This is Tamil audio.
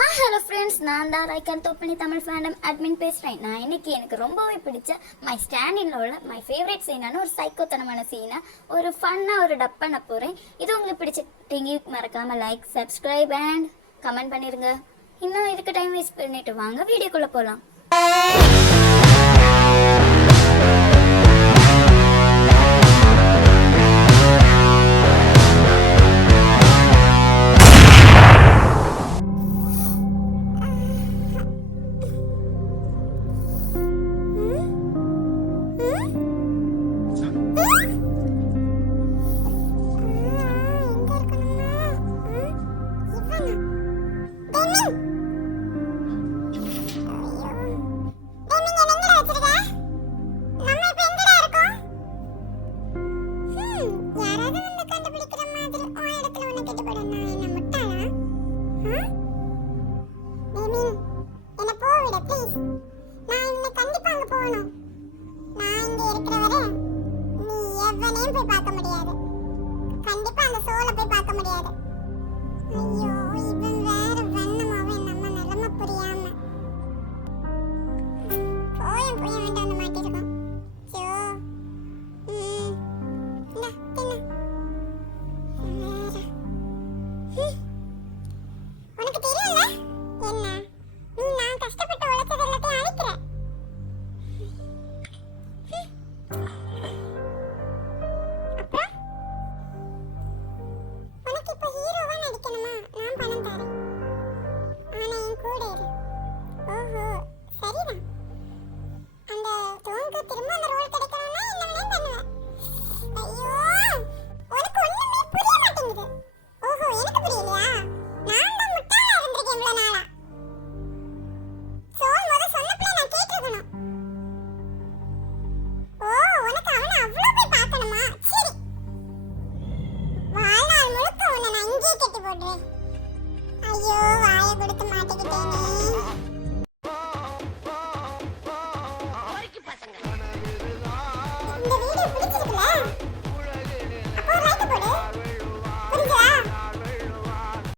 ஹாய் ஹலோ ஃப்ரெண்ட்ஸ், நான் தான் ரைக்கன் தோப்பனி தமிழ் ஃபேண்டம் அட்மின் பேசுகிறேன். நான் இன்னைக்கு எனக்கு ரொம்பவே பிடிச்ச மை ஸ்டாண்டின்ல உள்ள மை ஃபேவரட் சீனான ஒரு சைக்கோத்தனமான சீனை ஒரு ஃபன்னாக ஒரு டப் பண்ண போகிறேன். இது உங்களுக்கு பிடிச்சிட்டீங்க மறக்காமல் லைக், சப்ஸ்கிரைப் அண்ட் கமெண்ட் பண்ணிடுங்க. இன்னும் இதுக்கு டைம் வேஸ்ட் பண்ணிட்டு வாங்க வீடியோக்குள்ளே போகலாம். ஐயோ, வாயை கொடுத்து மாட்டிக்கிட்டேனே.